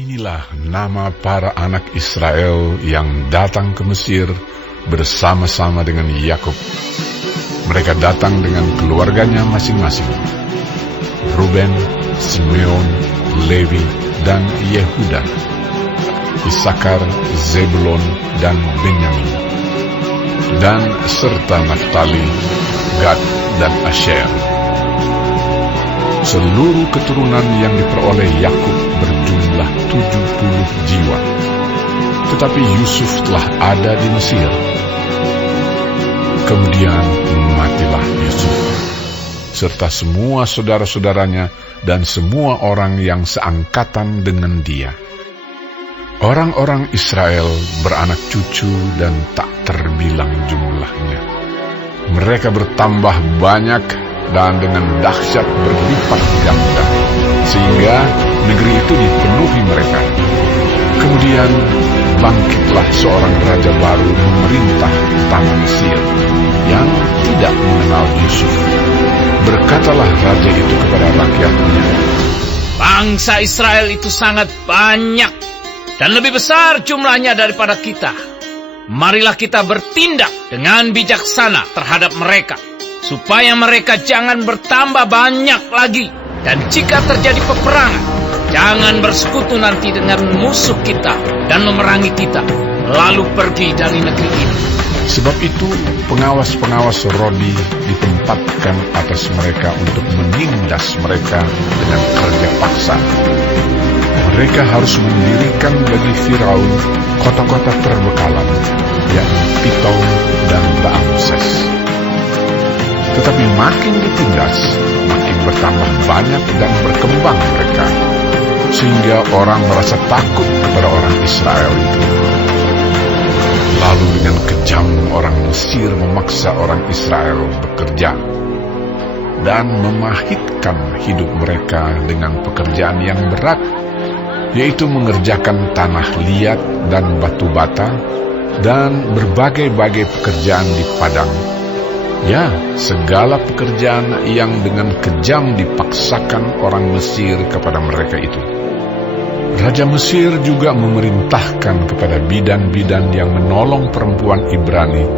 Inilah nama para anak Israel yang datang ke Mesir bersama-sama dengan Yakub. Mereka datang dengan keluarganya masing-masing: Ruben, Simeon, Lewi, dan Yehuda, Isakar, Zebulon, dan Benyamin, dan serta Naftali, Gad, dan Asher. Seluruh keturunan yang diperoleh Yakub berjumlah 70 jiwa. Tetapi Yusuf telah ada di Mesir. Kemudian matilah Yusuf, serta semua saudara-saudaranya dan semua orang yang seangkatan dengan dia. Orang-orang Israel beranak cucu dan tak terbilang jumlahnya. Mereka bertambah banyak dan dengan dahsyat berlipat ganda, sehingga negeri itu dipenuhi mereka. Kemudian bangkitlah seorang raja baru memerintah tanah Mesir yang tidak mengenal Yusuf. Berkatalah raja itu kepada rakyatnya, "Bangsa Israel itu sangat banyak dan lebih besar jumlahnya daripada kita. Marilah kita bertindak dengan bijaksana terhadap mereka, supaya mereka jangan bertambah banyak lagi. Dan jika terjadi peperangan, jangan bersekutu nanti dengan musuh kita dan memerangi kita, lalu pergi dari negeri ini." Sebab itu pengawas-pengawas Rodi ditempatkan atas mereka untuk menindas mereka dengan kerja paksa. Mereka harus mendirikan bagi Firaun kota-kota perbekalan, yakni Pitom dan Baamses. Tetapi makin ditindas, makin bertambah banyak dan berkembang mereka, sehingga orang merasa takut kepada orang Israel itu. Lalu dengan kejam orang Mesir memaksa orang Israel bekerja dan memahitkan hidup mereka dengan pekerjaan yang berat, yaitu mengerjakan tanah liat dan batu bata dan berbagai-bagai pekerjaan di padang. Ya, segala pekerjaan yang dengan kejam dipaksakan orang Mesir kepada mereka itu. Raja Mesir juga memerintahkan kepada bidan-bidan yang menolong perempuan Ibrani,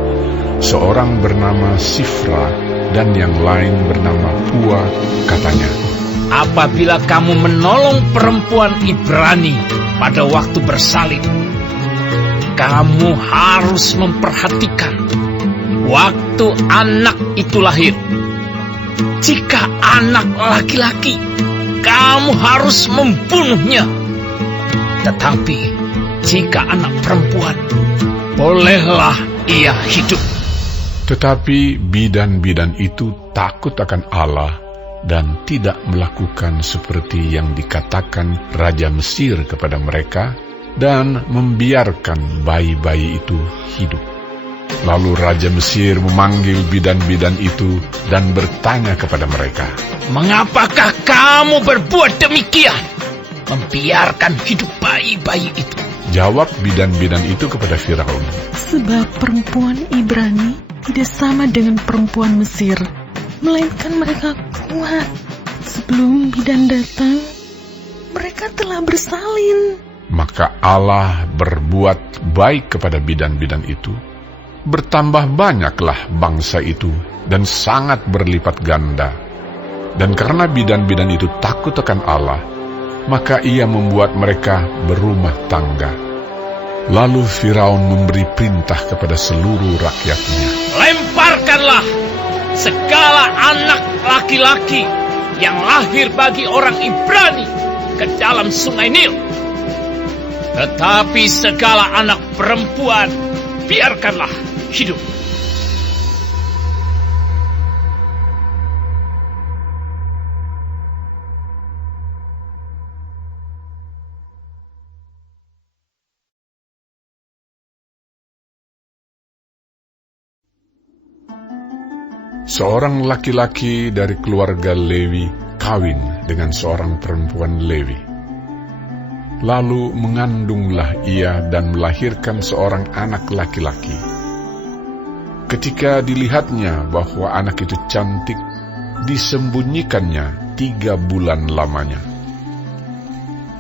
seorang bernama Sifra dan yang lain bernama Pua, katanya, "Apabila kamu menolong perempuan Ibrani pada waktu bersalin, kamu harus memperhatikan waktu anak itu lahir. Jika anak laki-laki, kamu harus membunuhnya. Tetapi jika anak perempuan, bolehlah ia hidup." Tetapi bidan-bidan itu takut akan Allah dan tidak melakukan seperti yang dikatakan Raja Mesir kepada mereka, dan membiarkan bayi-bayi itu hidup. Lalu Raja Mesir memanggil bidan-bidan itu dan bertanya kepada mereka, "Mengapakah kamu berbuat demikian, membiarkan hidup bayi-bayi itu?" Jawab bidan-bidan itu kepada Firaun, "Sebab perempuan Ibrani tidak sama dengan perempuan Mesir, melainkan mereka kuat. Sebelum bidan datang, mereka telah bersalin." Maka Allah berbuat baik kepada bidan-bidan itu. Bertambah banyaklah bangsa itu dan sangat berlipat ganda. Dan karena bidan-bidan itu takut akan Allah, maka ia membuat mereka berumah tangga. Lalu Firaun memberi perintah kepada seluruh rakyatnya, "Lemparkanlah segala anak laki-laki yang lahir bagi orang Ibrani ke dalam sungai Nil. Tetapi segala anak perempuan biarkanlah hidup." seorang laki-laki dari keluarga Lewi kawin dengan seorang perempuan Lewi. Lalu mengandunglah ia dan melahirkan seorang anak laki-laki. Ketika dilihatnya bahwa anak itu cantik, disembunyikannya 3 bulan lamanya.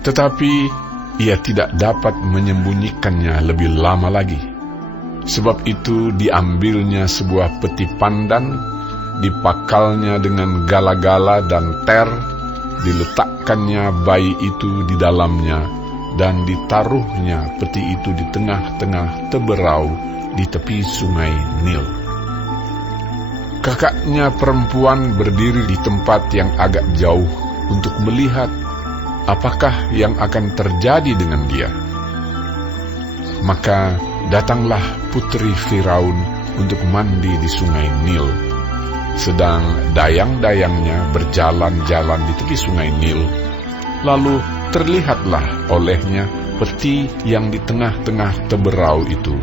Tetapi ia tidak dapat menyembunyikannya lebih lama lagi. Sebab itu diambilnya sebuah peti pandan, dipakalnya dengan gala-gala dan ter, diletakkannya bayi itu di dalamnya, dan ditaruhnya peti itu di tengah-tengah teberau di tepi sungai Nil. Kakaknya perempuan berdiri di tempat yang agak jauh untuk melihat apakah yang akan terjadi dengan dia. Maka datanglah putri Firaun untuk mandi di sungai Nil, sedang dayang-dayangnya berjalan-jalan di tepi sungai Nil. Lalu terlihatlah olehnya peti yang di tengah-tengah teberau itu.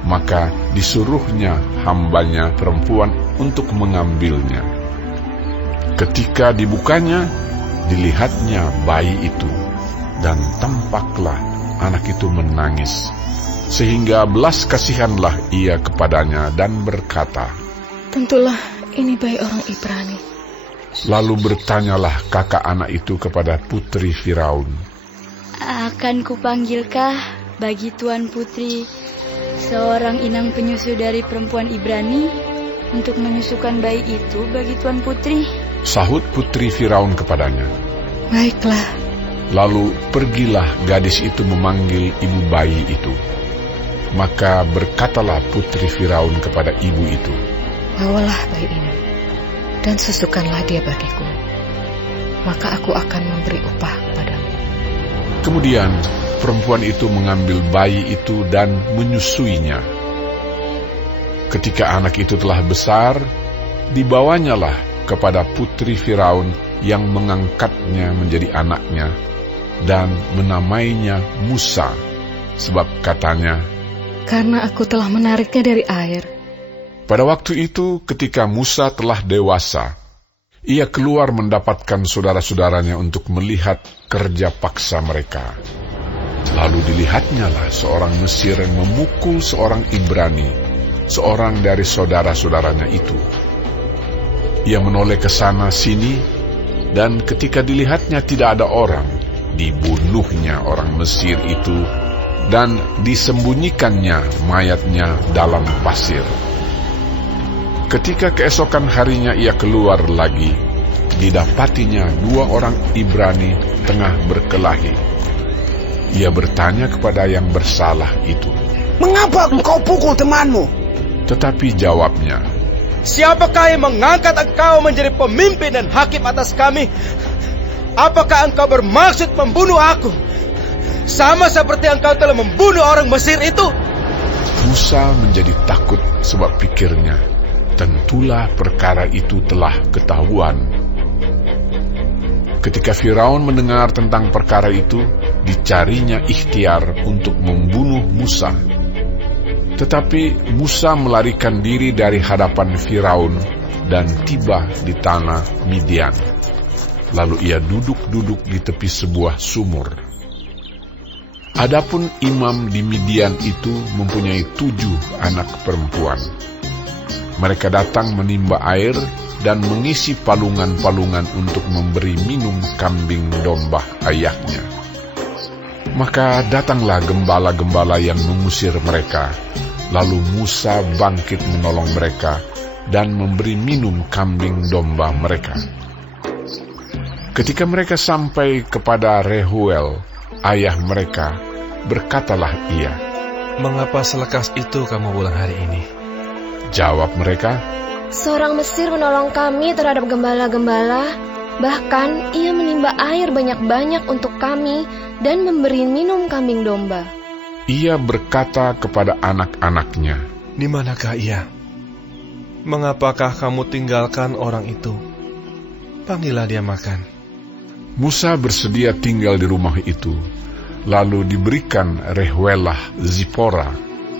Maka disuruhnya hambanya perempuan untuk mengambilnya. Ketika dibukanya, dilihatnya bayi itu, dan tampaklah anak itu menangis, sehingga belas kasihanlah ia kepadanya dan berkata, Tentulah ini bayi orang Ibrani. Lalu bertanyalah kakak anak itu kepada putri Firaun, Akan kupanggilkah bagi Tuan Putri seorang inang penyusu dari perempuan Ibrani untuk menyusukan bayi itu bagi Tuan Putri? Sahut putri Firaun kepadanya. Baiklah. Lalu pergilah gadis itu memanggil ibu bayi itu. Maka berkatalah putri Firaun kepada ibu itu, Bawalah bayi ini, dan susukanlah dia bagiku, maka aku akan memberi upah kepadamu. Kemudian perempuan itu mengambil bayi itu dan menyusuinya. Ketika anak itu telah besar, dibawanyalah kepada putri Firaun yang mengangkatnya menjadi anaknya dan menamainya Musa, sebab katanya, Karena aku telah menariknya dari air. pada waktu itu ketika Musa telah dewasa, ia keluar mendapatkan saudara-saudaranya untuk melihat kerja paksa mereka. Lalu dilihatnyalah seorang Mesir yang memukul seorang Ibrani, seorang dari saudara-saudaranya itu. Ia menoleh ke sana sini, dan ketika dilihatnya tidak ada orang, dibunuhnya orang Mesir itu, dan disembunyikannya mayatnya dalam pasir. Ketika keesokan harinya ia keluar lagi, didapatinya 2 orang Ibrani tengah berkelahi. Ia bertanya kepada yang bersalah itu, Mengapa engkau pukul temanmu? tetapi jawabnya, Siapakah yang mengangkat engkau menjadi pemimpin dan hakim atas kami? Apakah engkau bermaksud membunuh aku, sama seperti engkau telah membunuh orang Mesir itu? Musa menjadi takut sebab pikirnya, tentulah perkara itu telah ketahuan. Ketika Firaun mendengar tentang perkara itu, dicarinya ikhtiar untuk membunuh Musa. Tetapi Musa melarikan diri dari hadapan Firaun dan tiba di tanah Midian. Lalu ia duduk-duduk di tepi sebuah sumur. Adapun imam di Midian itu mempunyai 7 anak perempuan. Mereka datang menimba air dan mengisi palungan-palungan untuk memberi minum kambing domba ayahnya. Maka datanglah gembala-gembala yang mengusir mereka. Lalu Musa bangkit menolong mereka dan memberi minum kambing domba mereka. Ketika mereka sampai kepada Rehuel, ayah mereka, berkatalah ia, Mengapa selekas itu kamu pulang hari ini? Jawab mereka, Seorang Mesir menolong kami terhadap gembala-gembala, bahkan ia menimba air banyak-banyak untuk kami dan memberi minum kambing domba. Ia berkata kepada anak-anaknya, Di manakah ia? Mengapakah kamu tinggalkan orang itu? Panggillah dia makan. Musa bersedia tinggal di rumah itu. Lalu diberikan Rehuelah Zipora,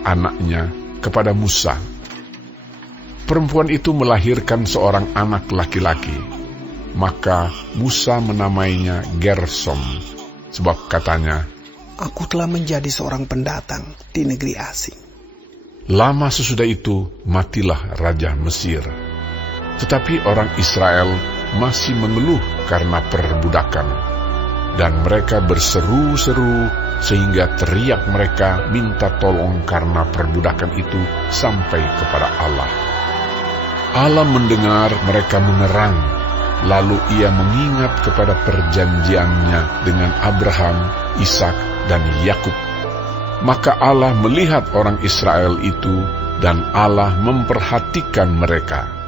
anaknya, kepada Musa. Perempuan itu melahirkan seorang anak laki-laki. Maka Musa menamainya Gersom, sebab katanya, Aku telah menjadi seorang pendatang di negeri asing. Lama sesudah itu matilah Raja Mesir. Tetapi orang Israel masih mengeluh karena perbudakan. dan mereka berseru-seru sehingga teriak mereka minta tolong karena perbudakan itu sampai kepada Allah. Allah mendengar mereka mengerang, lalu ia mengingat kepada perjanjiannya dengan Abraham, Ishak, dan Yakub. Maka Allah melihat orang Israel itu dan Allah memperhatikan mereka.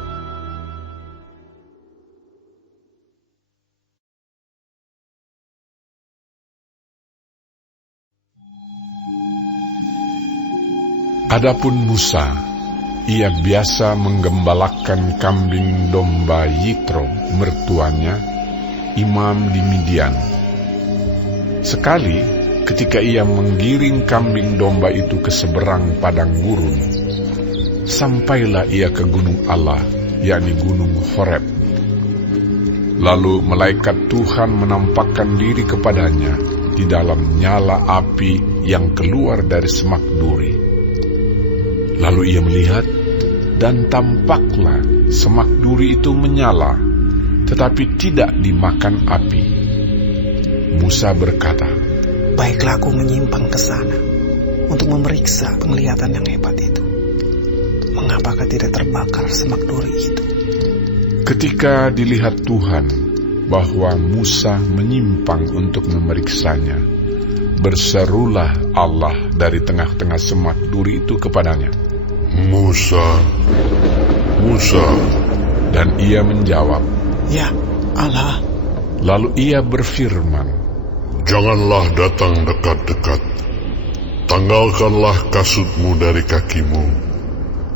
Adapun Musa, ia biasa menggembalakan kambing domba Yitro, mertuanya, imam di Midian. Sekali, ketika ia menggiring kambing domba itu ke seberang padang gurun, sampailah ia ke gunung Allah, yakni gunung Horeb. Lalu malaikat Tuhan menampakkan diri kepadanya di dalam nyala api yang keluar dari semak duri. Lalu ia melihat, dan tampaklah semak duri itu menyala, tetapi tidak dimakan api. Musa berkata, "Baiklah aku menyimpang ke sana untuk memeriksa penglihatan yang hebat itu. Mengapakah tidak terbakar semak duri itu?" Ketika dilihat Tuhan bahwa Musa menyimpang untuk memeriksanya, berserulah Allah dari tengah-tengah semak duri itu kepadanya, "Musa, Musa." Dan ia menjawab, "Ya, Allah." Lalu ia berfirman, "Janganlah datang dekat-dekat. Tanggalkanlah kasutmu dari kakimu,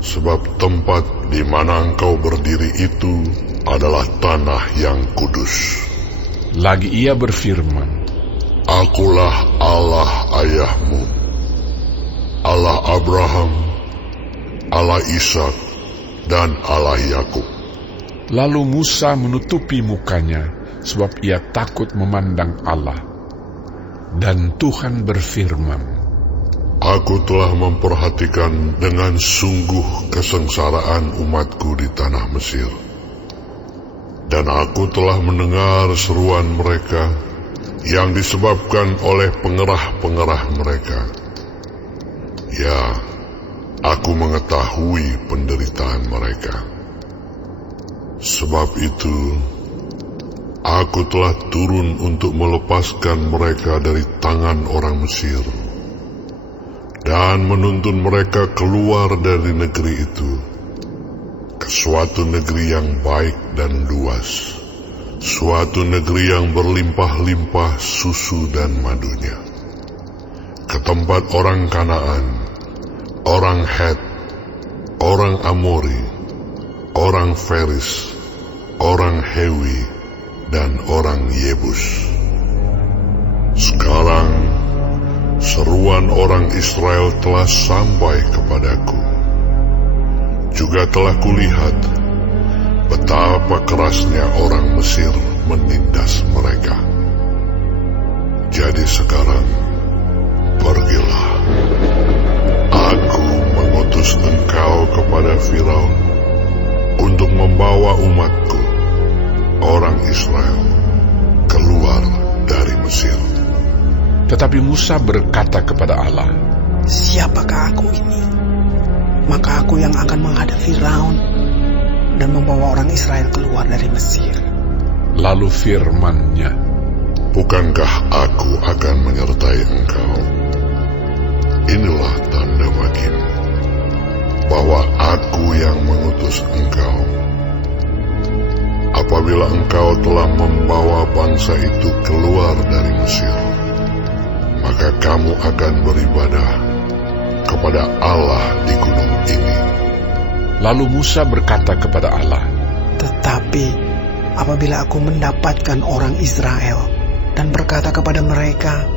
sebab tempat di mana engkau berdiri itu adalah tanah yang kudus." Lagi ia berfirman, "Akulah Allah ayahmu, Allah Abraham, Allah Ishak, dan Allah Yakub." Lalu Musa menutupi mukanya, sebab ia takut memandang Allah. Dan Tuhan berfirman, "Aku telah memperhatikan dengan sungguh kesengsaraan umatku di tanah Mesir. Dan aku telah mendengar seruan mereka yang disebabkan oleh pengerah-pengerah mereka. Ya, aku mengetahui penderitaan mereka. Sebab itu, aku telah turun untuk melepaskan mereka dari tangan orang Mesir dan menuntun mereka keluar dari negeri itu ke suatu negeri yang baik dan luas, suatu negeri yang berlimpah-limpah susu dan madunya, ke tempat orang Kanaan, orang Het, orang Amori, orang Feris, orang Hewi, dan orang Yebus. Sekarang seruan orang Israel telah sampai kepadaku. Juga telah kulihat betapa kerasnya orang Mesir menindas mereka. Jadi sekarang, pergilah. Aku mengutus engkau kepada Firaun untuk membawa umatku, orang Israel, keluar dari Mesir." Tetapi Musa berkata kepada Allah, "Siapakah aku ini? Maka aku yang akan menghadap Firaun dan membawa orang Israel keluar dari Mesir." Lalu firman-Nya, "Bukankah aku akan menyertai engkau? Inilah tanda bagimu bahwa aku yang mengutus engkau. Apabila engkau telah membawa bangsa itu keluar dari Mesir, maka kamu akan beribadah kepada Allah di gunung ini." Lalu Musa berkata kepada Allah, "Tetapi apabila aku mendapatkan orang Israel dan berkata kepada mereka,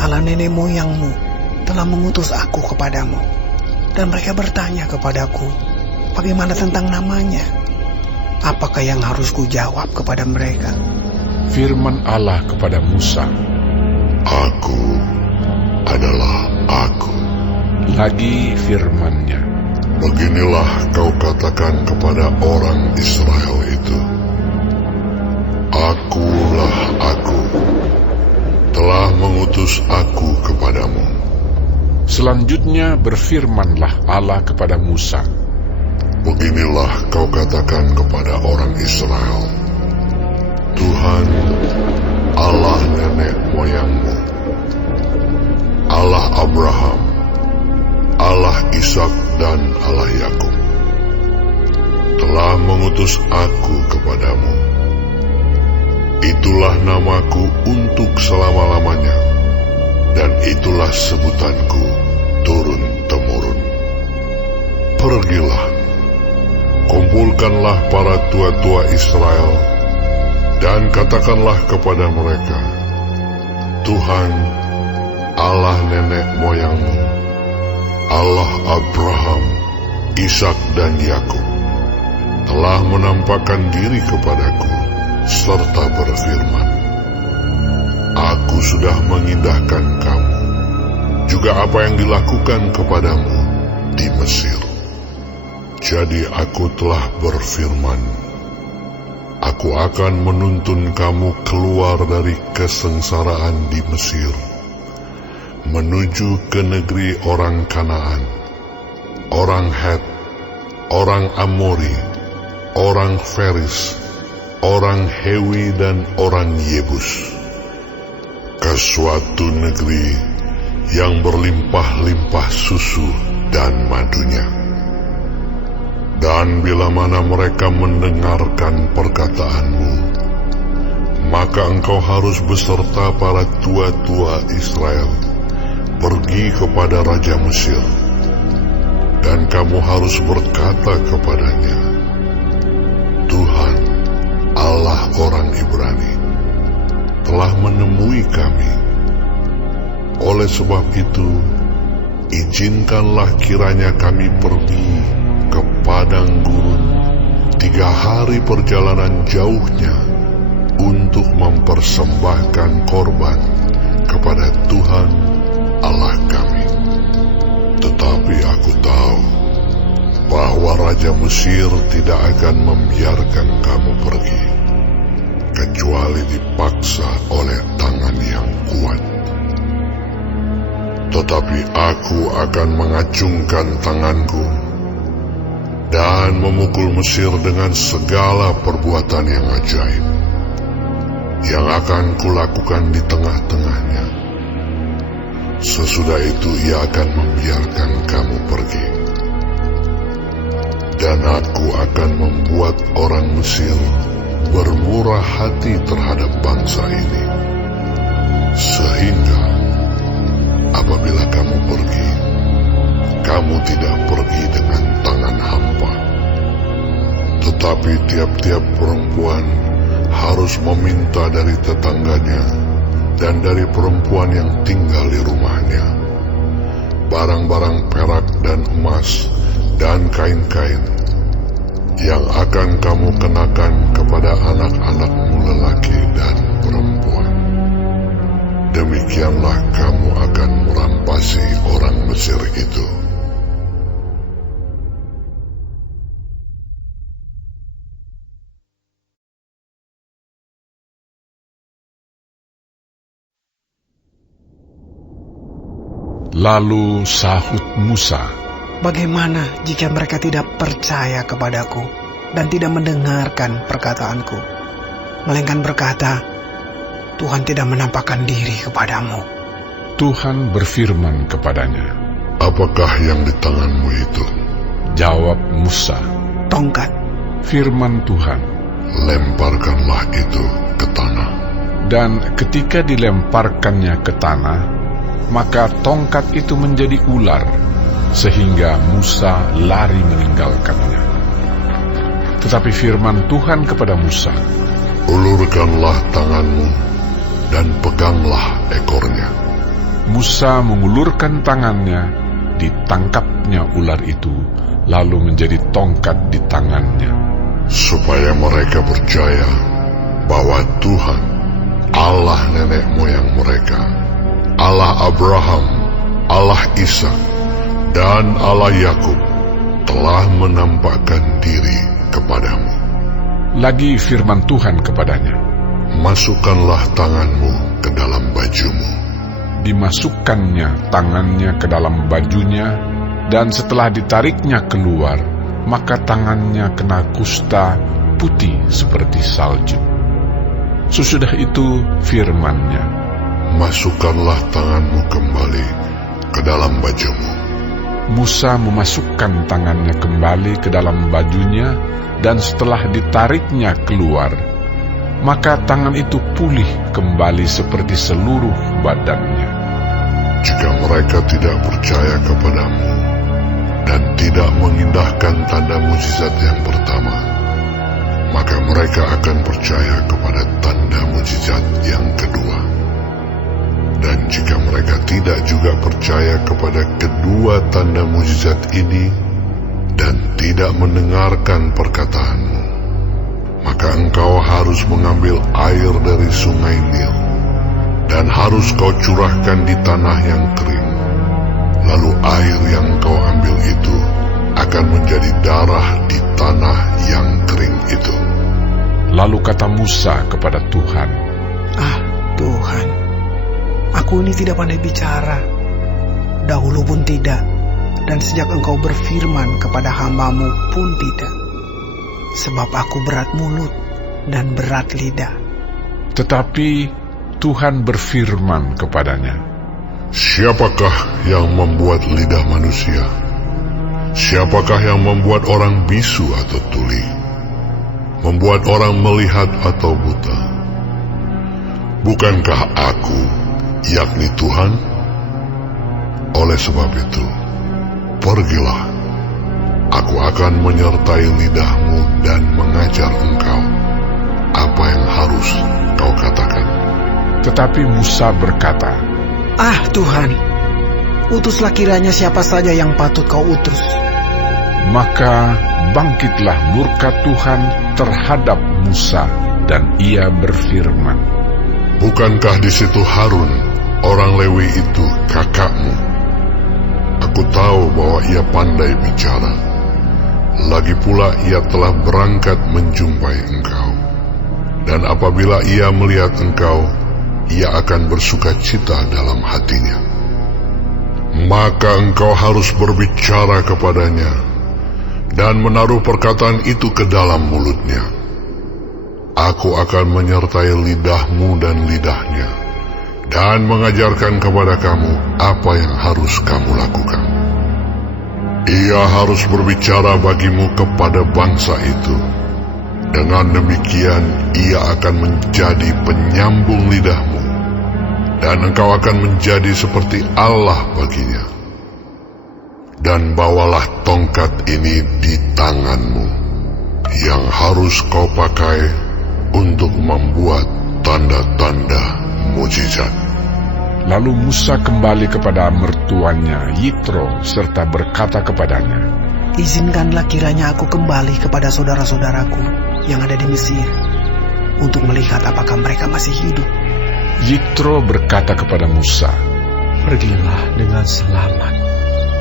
Allah nenek moyangmu telah mengutus aku kepadamu, dan mereka bertanya kepadaku, bagaimana tentang namanya? Apakah yang harus kujawab kepada mereka?" Firman Allah kepada Musa, "Aku adalah Aku." Lagi firman-Nya, "Beginilah kau katakan kepada orang Israel itu, Akulah Aku, telah mengutus aku kepadamu. Selanjutnya berfirmanlah Allah kepada Musa, Beginilah kau katakan kepada orang Israel, Tuhan, Allah nenek moyangmu, Allah Abraham, Allah Ishak dan Allah Yakub, telah mengutus aku kepadamu. Itulah namaku untuk selama-lamanya, dan itulah sebutanku turun-temurun. Pergilah, kumpulkanlah para tua-tua Israel, dan katakanlah kepada mereka, Tuhan, Allah nenek moyangmu, Allah Abraham, Ishak dan Yakub, telah menampakkan diri kepadaku, serta berfirman, Aku sudah mengindahkan kamu, juga apa yang dilakukan kepadamu di Mesir. Jadi aku telah berfirman, Aku akan menuntun kamu keluar dari kesengsaraan di Mesir, menuju ke negeri orang Kanaan, orang Het, orang Amori, orang Feris, orang Hewi dan orang Yebus, ke suatu negeri yang berlimpah-limpah susu dan madunya. Dan bila mana mereka mendengarkan perkataanmu, maka engkau harus beserta para tua-tua Israel pergi kepada Raja Mesir, dan kamu harus berkata kepadanya, Tuhan, Allah orang Ibrani, telah menemui kami. Oleh sebab itu, izinkanlah kiranya kami pergi ke padang gurun 3 hari perjalanan jauhnya untuk mempersembahkan korban kepada Tuhan Allah kami. Tetapi aku tahu bahwa Raja Mesir tidak akan membiarkan kamu pergi, kecuali dipaksa oleh tangan yang kuat. Tetapi aku akan mengacungkan tanganku dan memukul Mesir dengan segala perbuatan yang ajaib, yang akan kulakukan di tengah-tengahnya. Sesudah itu ia akan membiarkan kamu pergi. Dan aku akan membuat orang Mesir bermurah hati terhadap bangsa ini, sehingga apabila kamu pergi, kamu tidak pergi dengan tangan hampa. Tetapi tiap-tiap perempuan harus meminta dari tetangganya dan dari perempuan yang tinggal di rumahnya barang-barang perak dan emas dan kain-kain yang akan kamu kenakan kepada anak-anakmu lelaki dan perempuan. Demikianlah kamu akan merampasi orang Mesir itu. Lalu sahut Musa, Bagaimana jika mereka tidak percaya kepadaku dan tidak mendengarkan perkataanku, melainkan berkata, Tuhan tidak menampakkan diri kepadamu? Tuhan berfirman kepadanya, Apakah yang di tanganmu itu? Jawab Musa, Tongkat. Firman Tuhan, Lemparkanlah itu ke tanah. dan ketika dilemparkannya ke tanah, maka tongkat itu menjadi ular, sehingga Musa lari meninggalkannya. Tetapi firman Tuhan kepada Musa, Ulurkanlah tanganmu dan peganglah ekornya. Musa mengulurkan tangannya, ditangkapnya ular itu, lalu menjadi tongkat di tangannya. Supaya mereka percaya bahwa Tuhan, Allah nenek moyang mereka, Allah Abraham, Allah Ishak, dan Allah Yakub, telah menampakkan diri kepadamu. Lagi firman Tuhan kepadanya, Masukkanlah tanganmu ke dalam bajumu. Dimasukkannya tangannya ke dalam bajunya, dan setelah ditariknya keluar, maka tangannya kena kusta putih seperti salju. Sesudah itu firman-Nya, Masukkanlah tanganmu kembali ke dalam bajumu. Musa memasukkan tangannya kembali ke dalam bajunya, dan setelah ditariknya keluar, maka tangan itu pulih kembali seperti seluruh badannya. Jika mereka tidak percaya kepadamu dan tidak mengindahkan tanda mujizat yang pertama, maka mereka akan percaya kepada tanda mujizat yang kedua. Dan jika mereka tidak juga percaya kepada kedua tanda mujizat ini dan tidak mendengarkan perkataanmu, maka engkau harus mengambil air dari sungai Nil dan harus kau curahkan di tanah yang kering. Lalu air yang kau ambil itu akan menjadi darah di tanah yang kering itu. Lalu kata Musa kepada Tuhan, Tuhan, aku ini tidak pandai bicara, dahulu pun tidak, dan sejak engkau berfirman kepada hamba-Mu pun tidak. Sebab aku berat mulut dan berat lidah. Tetapi Tuhan berfirman kepadanya, Siapakah yang membuat lidah manusia? Siapakah yang membuat orang bisu atau tuli? Membuat orang melihat atau buta? Bukankah aku, yakni Tuhan? Oleh sebab itu, pergilah. Aku akan menyertai lidahmu dan mengajar engkau apa yang harus kau katakan. Tetapi Musa berkata, Tuhan, utuslah kiranya siapa saja yang patut kau utus. Maka bangkitlah murka Tuhan terhadap Musa, dan ia berfirman, Bukankah di situ Harun, orang Lewi itu, kakakmu? Aku tahu bahwa ia pandai bicara. Lagi pula ia telah berangkat menjumpai engkau. Dan apabila ia melihat engkau, ia akan bersuka cita dalam hatinya. Maka engkau harus berbicara kepadanya dan menaruh perkataan itu ke dalam mulutnya. Aku akan menyertai lidahmu dan lidahnya, dan mengajarkan kepada kamu apa yang harus kamu lakukan. Ia harus berbicara bagimu kepada bangsa itu. Dengan demikian ia akan menjadi penyambung lidahmu, dan engkau akan menjadi seperti Allah baginya. Dan bawalah tongkat ini di tanganmu, yang harus kau pakai untuk membuat tanda-tanda mujizat. Lalu Musa kembali kepada mertuanya Yitro serta berkata kepadanya, Izinkanlah kiranya aku kembali kepada saudara-saudaraku yang ada di Mesir, untuk melihat apakah mereka masih hidup. Yitro berkata kepada Musa, Pergilah dengan selamat.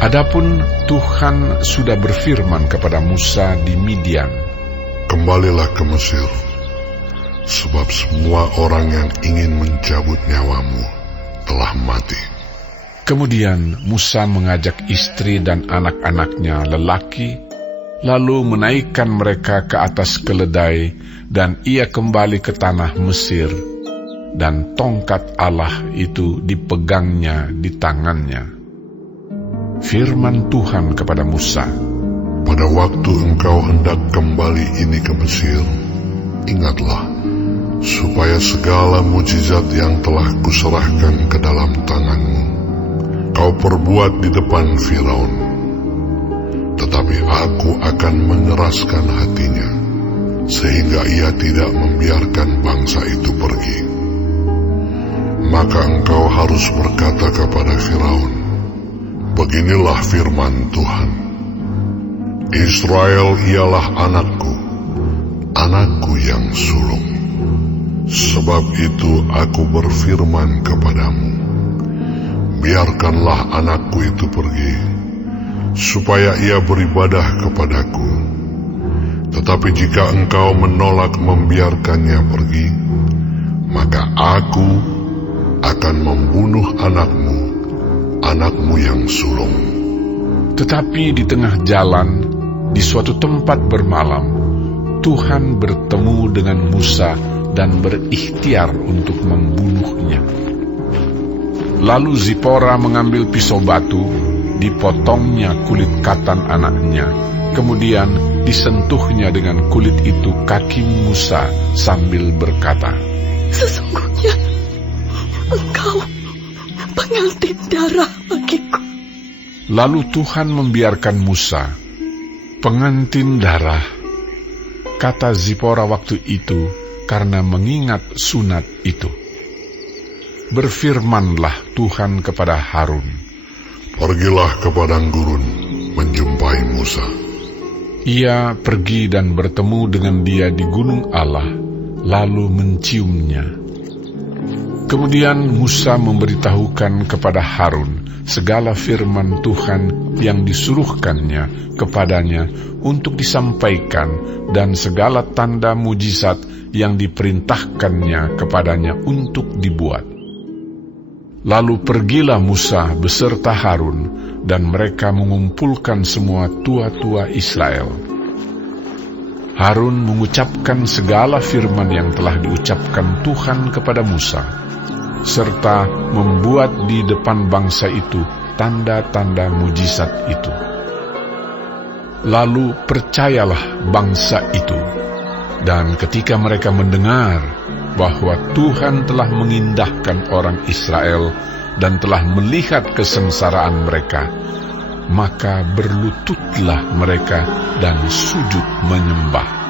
Adapun Tuhan sudah berfirman kepada Musa di Midian, Kembalilah ke Mesir, sebab semua orang yang ingin mencabut nyawamu telah mati. Kemudian Musa mengajak istri dan anak-anaknya lelaki, lalu menaikkan mereka ke atas keledai, dan ia kembali ke tanah Mesir, dan tongkat Allah itu dipegangnya di tangannya. Firman Tuhan kepada Musa, Pada waktu engkau hendak kembali ini ke Mesir, ingatlah, supaya segala mujizat yang telah kuserahkan ke dalam tanganmu, kau perbuat di depan Firaun. Tetapi aku akan mengeraskan hatinya, sehingga ia tidak membiarkan bangsa itu pergi. Maka engkau harus berkata kepada Firaun, Beginilah firman Tuhan, Israel ialah anakku, anakku yang sulung. Sebab itu aku berfirman kepadamu, biarkanlah anakku itu pergi, supaya ia beribadah kepadaku. Tetapi jika engkau menolak membiarkannya pergi, maka aku akan membunuh anakmu yang sulung. Tetapi di tengah jalan, di suatu tempat bermalam, Tuhan bertemu dengan Musa dan berikhtiar untuk membunuhnya. Lalu Zipora mengambil pisau batu, dipotongnya kulit katan anaknya, kemudian disentuhnya dengan kulit itu kaki Musa sambil berkata, "Sesungguhnya engkau pengantin darah bagiku." Lalu Tuhan membiarkan Musa, pengantin darah, kata Zipora waktu itu karena mengingat sunat itu. Berfirmanlah Tuhan kepada Harun, "Pergilah ke padang gurun menjumpai Musa." Ia pergi dan bertemu dengan dia di gunung Allah, lalu menciumnya. Kemudian Musa memberitahukan kepada Harun segala firman Tuhan yang disuruhkannya kepadanya untuk disampaikan dan segala tanda mujizat yang diperintahkannya kepadanya untuk dibuat. Lalu pergilah Musa beserta Harun, dan mereka mengumpulkan semua tua-tua Israel. Harun mengucapkan segala firman yang telah diucapkan Tuhan kepada Musa, serta membuat di depan bangsa itu tanda-tanda mujizat itu. Lalu percayalah bangsa itu, dan ketika mereka mendengar bahwa Tuhan telah mengindahkan orang Israel dan telah melihat kesengsaraan mereka, maka berlututlah mereka dan sujud menyembah.